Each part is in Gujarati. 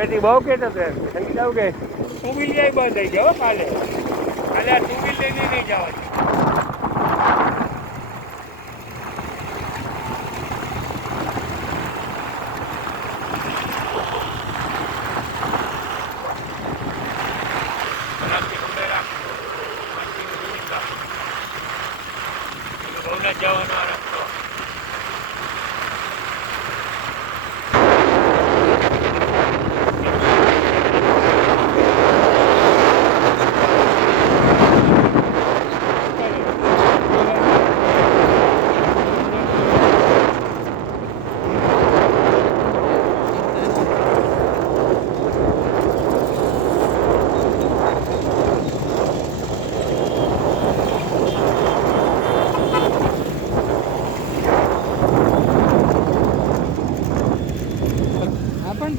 ઘરેથી બહુ કહેતો હતો એમ સંગીત આવું કે ટુ વ્હીલ બંધ થઈ ગયો કાલે કાલે આ ટુ વ્હીલ લઈને નહીં જવાની. જવાનો રસ્તો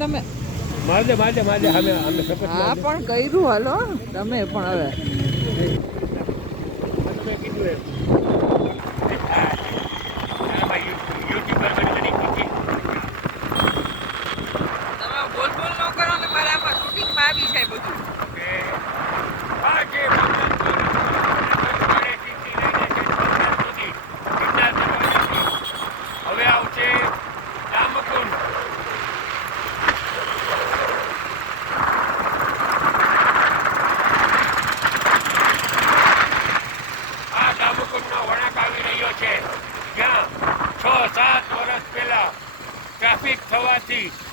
તમે મારજે અમે શપથ હા પણ કર્યું હાલો તમે પણ હવે કીધું એમ યુટ્યુબર તમે બોલ ન કરો ને મારે આમાં શૂટિંગમાં આવી છે બધું હવે આવશે રામકુંડ.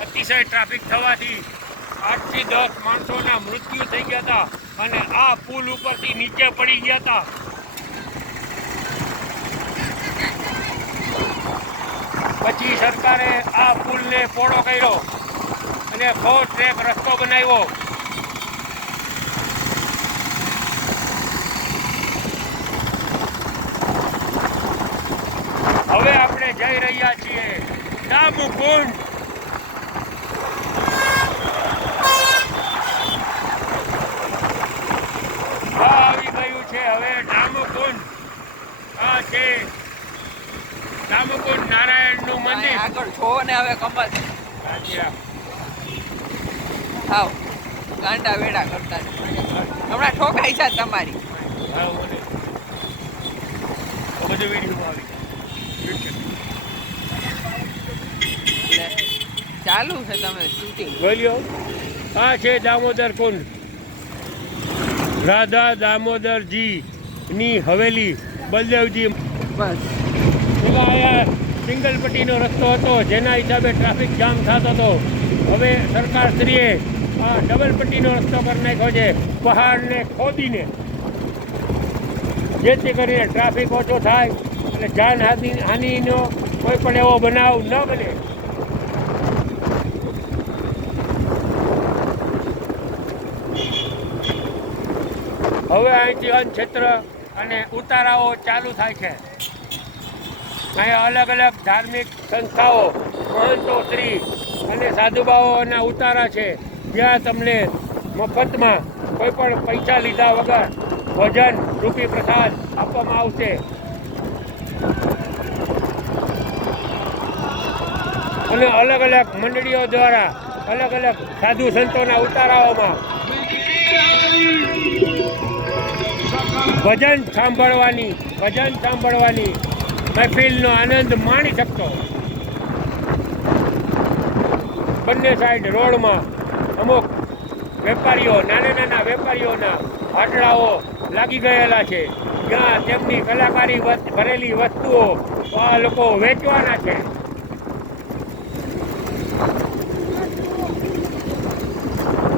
અતિશય ટ્રાફિક થવાથી 8 થી 10 માણસોના મૃત્યુ થઈ ગયા હતા અને આ પુલ ઉપરથી નીચે પડી ગયા હતા. પછી સરકારે આ પુલને પહોળો કર્યો અને 4 ટ્રેક રસ્તો બનાવ્યો. હવે આપણે જઈ રહ્યા છીએ રામકુંડ. આવી ગયું છે હવે રામકુંડ. આ છે રામકુંડ નારાયણનું મંદિર. આગળ છો ને હવે કમલ આવ ગાંડા વેડા કરતા હમણાં ઠોકાઈ છે તમારી બધું વિડીયો આવી ચાલુ છે તમે શૂટિંગ બોલ્યો. આ છે દામોદર કુંડ. રાધા દામોદરજી ની હવેલી બલદેવજી. બસ એવા અહીંયા સિંગલ પટ્ટીનો રસ્તો હતો જેના હિસાબે ટ્રાફિક જામ થતો હતો. હવે સરકારશ્રીએ આ ડબલ પટ્ટીનો રસ્તો કરી નાખ્યો છે પહાડને ખોદીને, જેથી કરીને ટ્રાફિક ઓછો થાય અને જાનહાનિનો કોઈ પણ એવો બનાવ ન બને. હવે અહીંથી અન્ન ક્ષેત્ર અને ઉતારાઓ ચાલુ થાય છે. અહીંયા અલગ અલગ ધાર્મિક સંસ્થાઓ, મહંતોશ્રી અને સાધુબાઓના ઉતારા છે, જ્યાં તમને મફતમાં કોઈ પણ પૈસા લીધા વગર ભોજન રૂપી પ્રસાદ આપવામાં આવશે. અને અલગ અલગ મંડળીઓ દ્વારા અલગ અલગ સાધુ સંતોના ઉતારાઓમાં ભજન સાંભળવાની મહેફિલનો આનંદ માણી શકતો. બંને સાઈડ રોડમાં અમુક વેપારીઓ, નાના વેપારીઓના આટલાઓ લાગી ગયેલા છે, જ્યાં તેમની કલાકારી ભરેલી વસ્તુઓ આ લોકો વેચવાના છે.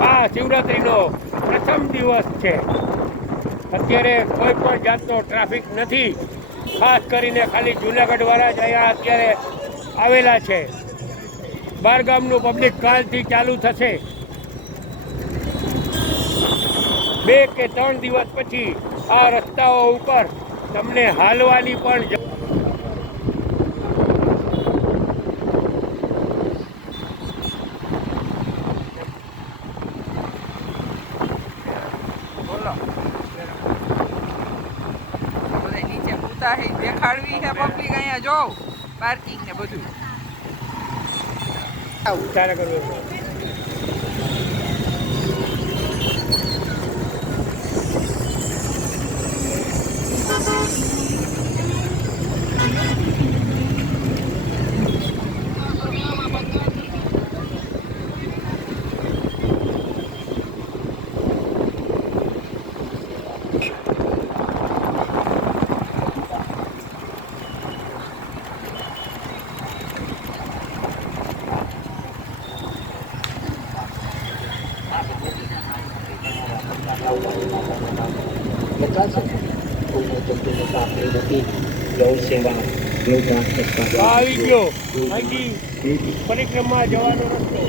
આ શિવરાત્રીનો પ્રથમ દિવસ છે. અત્યારે કોઈ પણ જાતનો ટ્રાફિક નથી. ખાસ કરીને ખાલી જુનાગઢ વાળા જ અહીંયા અત્યારે આવેલા છે. બહારગામનું પબ્લિક કાલથી ચાલુ થશે. 2 કે 3 દિવસ પછી આ રસ્તાઓ ઉપર તમને હાલવાની પણ દેખાડવી છે પબ્લિક. અહીંયા જોવ પાર્કિંગ ને બધું ઉતારા કરવો. આવી ગયો અહીંથી પરિક્રમા જવાનો રસ્તો.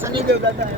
શનિદેવ દાદા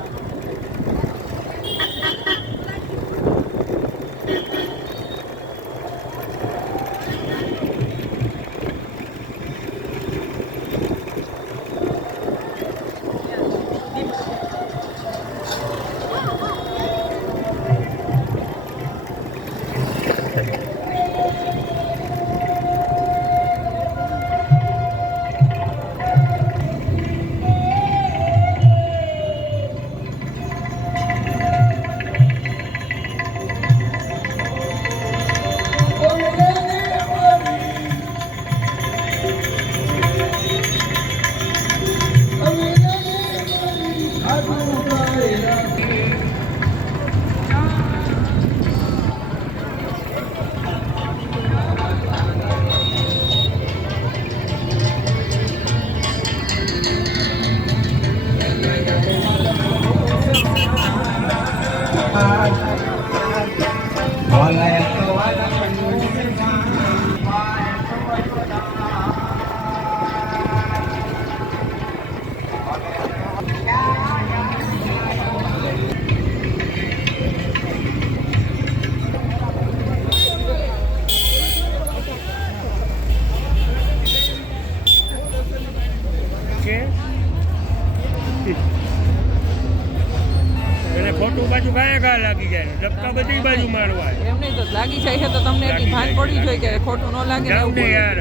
છે એટલે ખોટું બાજુ ઘા લાગી જાય, ધક્કા બધી બાજુ મારવા. એમ નહીં તો લાગી જાય છે તો તમને એટલી ભાન પડી જોઈએ કે ખોટું ન લાગે ને જાવ એવું ને બોલો. યાર.